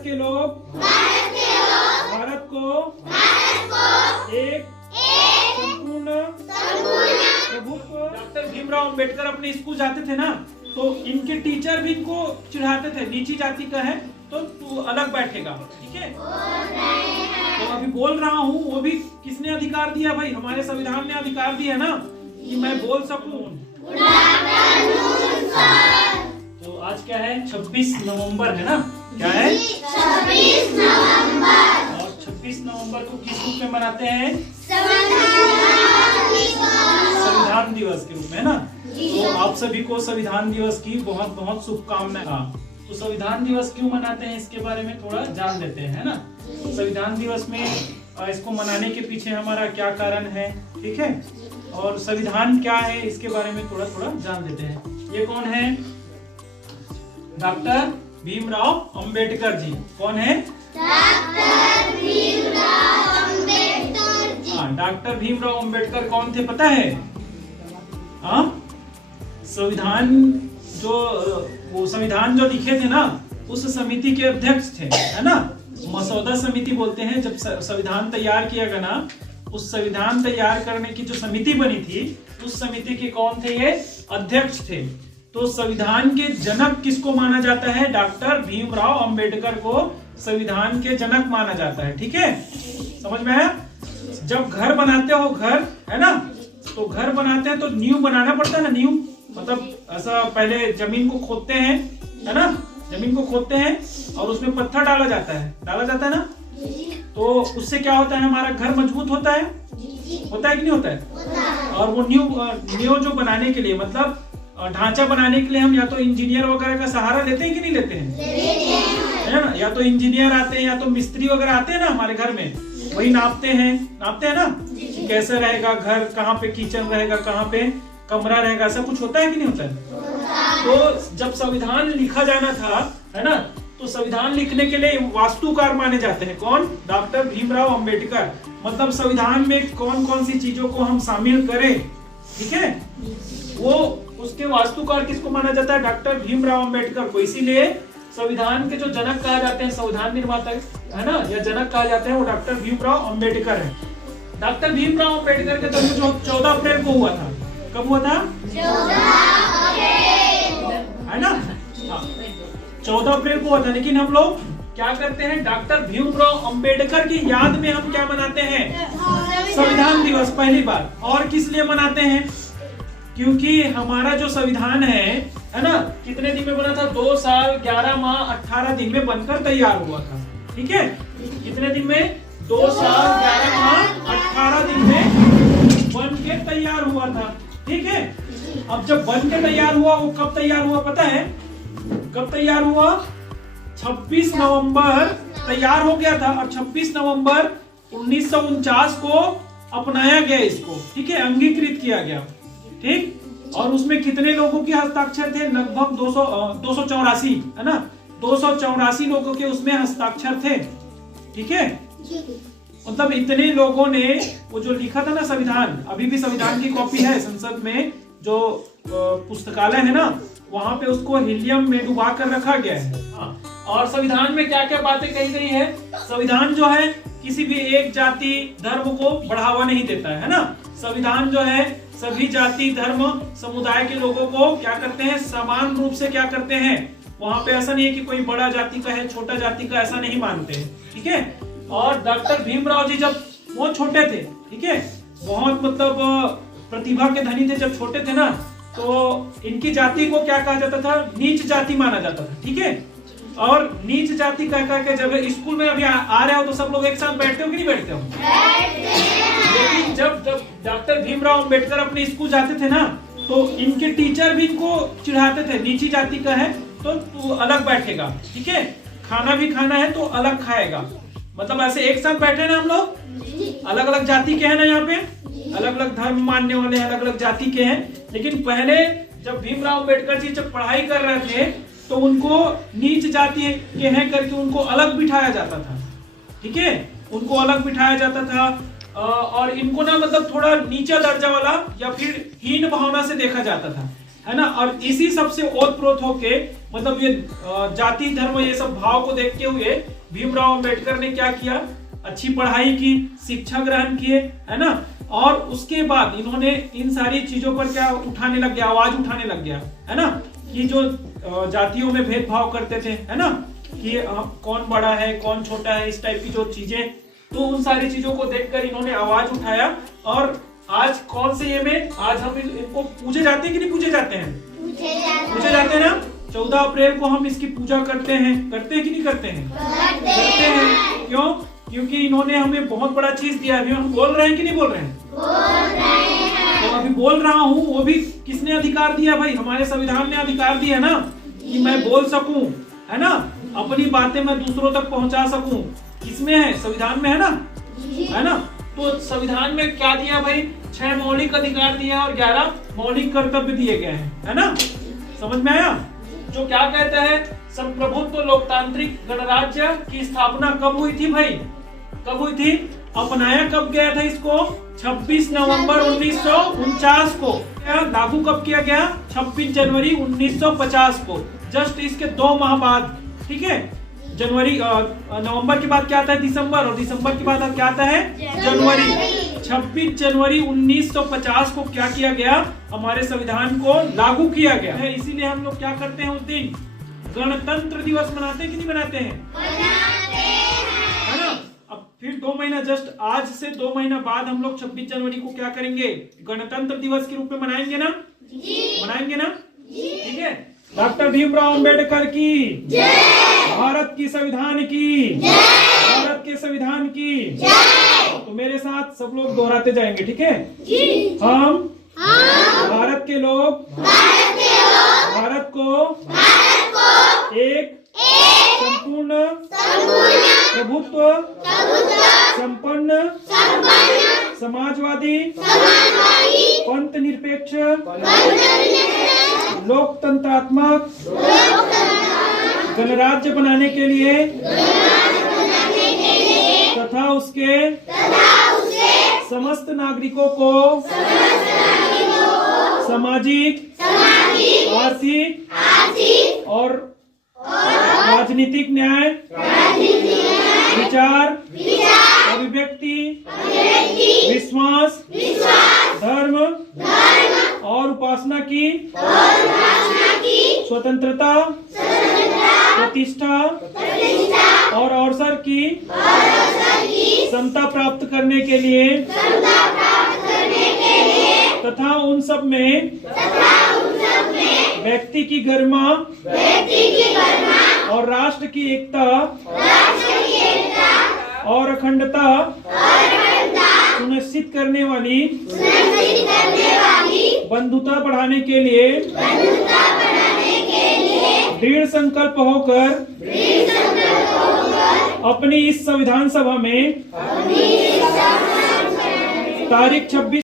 भारत के लोग भारत को एक संपूर्ण प्रभुत्व। डॉक्टर भीमराव अंबेडकर अपने स्कूल जाते थे ना, तो इनके टीचर भी इनको चिढ़ाते थे, नीची जाति का है तो तू अलग बैठेगा, ठीक है। तो अभी बोल रहा हूँ, वो भी किसने अधिकार दिया भाई? हमारे संविधान ने अधिकार दिया ना कि मैं बोल सकूं। तो आज क्या है? 26 नवंबर है ना? क्या है? 26 नवंबर। और 26 नवंबर को किस रूप में मनाते हैं? संविधान दिवस के रूप में, है ना? तो आप सभी को संविधान दिवस की बहुत बहुत शुभकामनाएं। तो संविधान दिवस क्यों मनाते हैं इसके बारे में थोड़ा जान लेते हैं, है ना? संविधान दिवस में इसको मनाने के पीछे हमारा क्या कारण है, ठीक है, और संविधान क्या है इसके बारे में थोड़ा थोड़ा जान लेते हैं। ये कौन है? डॉक्टर भीमराव अंबेडकर जी। कौन है? डॉक्टर भीमराव अंबेडकर जी। हाँ, डॉक्टर भीमराव अंबेडकर कौन थे पता है? हाँ, संविधान जो लिखे थे ना, उस समिति के अध्यक्ष थे, है ना? मसौदा समिति बोलते हैं। जब संविधान तैयार किया गया ना, उस संविधान तैयार करने की जो समिति बनी थी, उस समिति के कौन थे? ये अध्यक्ष थे। तो संविधान के जनक किसको माना जाता है? डॉक्टर भीमराव अंबेडकर को संविधान के जनक माना जाता है, ठीक है। समझ में आया? जब घर बनाते हो, घर है ना, तो घर बनाते हैं तो नींव बनाना पड़ता है ना। नींव मतलब ऐसा पहले जमीन को खोदते हैं, है ना? जमीन को खोदते हैं और उसमें पत्थर डाला जाता है ना। तो उससे क्या होता है? हमारा घर मजबूत होता है कि नहीं होता है? और वो नींव जो बनाने के लिए, मतलब ढांचा बनाने के लिए हम या तो इंजीनियर वगैरह का सहारा लेते हैं कि नहीं लेते हैं, है ना? या तो इंजीनियर आते हैं या तो मिस्त्री वगैरह आते हैं ना हमारे घर में, वही नापते हैं ना कि कैसे रहेगा घर, कहाँ पे किचन रहेगा, कहाँ पे कमरा रहेगा, ऐसा कुछ होता है कि नहीं होता है? तो जब संविधान लिखा जाना था, है ना, तो संविधान लिखने के लिए वास्तुकार माने जाते हैं। कौन? डॉक्टर भीमराव अंबेडकर। मतलब संविधान में कौन कौन सी चीजों को हम शामिल करें, ठीक है, वो उसके वास्तुकार किसको माना जाता है? डॉक्टर भीमराव अंबेडकर को। इसीलिए संविधान के जो जनक कहा जाते हैं, संविधान निर्माता, है ना, या जनक कहा जाते हैं, वो डॉक्टर भीमराव अंबेडकर है। डॉक्टर भीमराव अंबेडकर का जन्म जो 14 अप्रैल को हुआ था। कब हुआ था? 14 अप्रैल, है ना? 14 अप्रैल को हुआ था। लेकिन हम लोग क्या करते हैं? डॉक्टर भीमराव अंबेडकर की याद में हम क्या मनाते हैं? संविधान दिवस पहली बार। और किस लिए मनाते हैं? क्योंकि हमारा जो संविधान है ना, कितने दिन में बना था? 2 साल 11 माह 18 दिन में बनकर तैयार हुआ था, ठीक है। कितने दिन में? 2 साल 11 माह 18 दिन में बन के तैयार हुआ था, ठीक है। अब जब बन के तैयार हुआ, वो कब तैयार हुआ पता है? कब तैयार हुआ? 26 नवंबर तैयार हो गया था, और 26 नवंबर 1949 को अपनाया गया इसको, ठीक है, अंगीकृत किया गया, ठीक। और उसमें कितने लोगों के हस्ताक्षर थे? लगभग 284, है ना? 284 लोगों के उसमें हस्ताक्षर थे, ठीक है। मतलब इतने लोगों ने वो जो लिखा था ना संविधान, अभी भी संविधान की कॉपी है संसद में, जो पुस्तकालय है ना, वहां पे उसको हीलियम में डुबा कर रखा गया है। और संविधान में क्या क्या बातें कही गई है? संविधान जो है किसी भी एक जाति धर्म को बढ़ावा नहीं देता है ना। संविधान जो है सभी जाति धर्म समुदाय के लोगों को क्या करते हैं? समान रूप से क्या करते हैं? वहां पे ऐसा नहीं है कि कोई बड़ा जाति का है छोटा जाति का, ऐसा नहीं मानते हैं, ठीक है। और डॉक्टर भीमराव जी जब बहुत छोटे थे, ठीक है, बहुत मतलब प्रतिभा के धनी थे, जब छोटे थे ना, तो इनकी जाति को क्या कहा जाता था? नीच जाति माना जाता था, ठीक है। और नीच जाति कह के जब स्कूल में अभी आ रहे हो तो सब लोग एक साथ बैठते हो कि नहीं बैठते हो? लेकिन जब डॉक्टर भीमराव अंबेडकर अपने स्कूल जाते थे ना, तो इनके टीचर भी इनको चिढ़ाते थे, नीची जाति का है तो तू अलग बैठेगा, ठीक है, खाना भी खाना है तो अलग खाएगा। मतलब ऐसे एक साथ बैठे ना हम लोग, अलग अलग जाति के हैं ना, यहाँ पे अलग अलग धर्म मानने वाले अलग अलग जाति के हैं। लेकिन पहले जब भीमराव अंबेडकर जी जब पढ़ाई कर रहे थे, तो उनको नीच जाति के हैं करके उनको अलग बिठाया जाता था, ठीक है, उनको अलग बिठाया जाता था। और इनको ना मतलब थोड़ा नीचा दर्जा वाला या फिर हीन भावना से देखा जाता था। है ना। और इसी सबसे ओतप्रोत होके मतलब ये जाति धर्म ये सब भाव को देखते हुए भीमराव अंबेडकर ने क्या किया, अच्छी पढ़ाई की, शिक्षा ग्रहण किए, है ना। और उसके बाद इन्होंने इन सारी चीजों पर क्या उठाने लग गया, आवाज उठाने लग गया, है ना, कि जो जातियों में भेदभाव करते थे, है ना, कि कौन बड़ा है कौन छोटा है, इस टाइप की जो चीजें, तो उन सारी चीजों को देखकर इन्होंने आवाज उठाया। और आज कौन से ये में आज हम इनको पूजे जाते हैं कि नहीं पूजे जाते हैं? पूजे जाते हैं ना। 14 अप्रैल को हम इसकी पूजा करते हैं कि नहीं करते हैं? करते हैं। क्यों? क्योंकि इन्होंने हमें बहुत बड़ा चीज दिया है। हम बोल रहे हैं कि नहीं बोल रहे हैं? तो अभी बोल रहा हूँ, वो भी किसने अधिकार दिया भाई? हमारे संविधान ने अधिकार दिया ना कि मैं बोल सकूं, है ना, अपनी बातें मैं दूसरों तक पहुंचा सकूं। किसमें है? संविधान में है ना, है ना। तो संविधान में क्या दिया भाई? 6 मौलिक अधिकार दिया और 11 मौलिक कर्तव्य दिए गए हैं, है ना। समझ में आया? जो क्या कहता है, संप्रभुत्व लोकतांत्रिक गणराज्य की स्थापना कब हुई थी भाई? कब हुई थी? अपनाया कब गया था इसको? 26 नवंबर 1949 को। लागू कब किया गया? 26 जनवरी 1950 को। जस्ट इसके 2 माह बाद, ठीक है। जनवरी नवंबर के बाद क्या आता है? दिसंबर, और दिसंबर के बाद क्या आता है? जनवरी। 26 जनवरी 1950 को क्या किया गया? हमारे संविधान को लागू किया गया है। इसीलिए हम लोग क्या करते हैं उस दिन? गणतंत्र दिवस मनाते हैं कि नहीं मनाते हैं? है ना। अब फिर 2 महीना, जस्ट आज से 2 महीना बाद हम लोग 26 जनवरी को क्या करेंगे? गणतंत्र दिवस के रूप में मनाएंगे ना? मनाएंगे ना? ठीक है। डॉक्टर भीमराव अंबेडकर की जय। भारत की संविधान की जय। भारत के संविधान की जय। तो मेरे साथ सब लोग दोहराते जाएंगे, ठीक है। हम भारत के लोग भारत को एक संपूर्ण प्रभुत्व संपन्न समाजवादी पंथ निरपेक्ष लोकतंत्रात्मक गणराज्य बनाने के लिए तथा उसके समस्त नागरिकों को सामाजिक आर्थिक और राजनीतिक न्याय विचार अभिव्यक्ति विश्वास धर्म और उपासना की स्वतंत्रता प्रतिष्ठा और अवसर की समता प्राप्त करने के लिए तथा उन सब में व्यक्ति की गरिमा और राष्ट्र की एकता और अखंडता सुनिश्चित करने वाली बंधुता बढ़ाने के लिए दृढ़ संकल्प होकर अपनी इस संविधान सभा में तारीख 26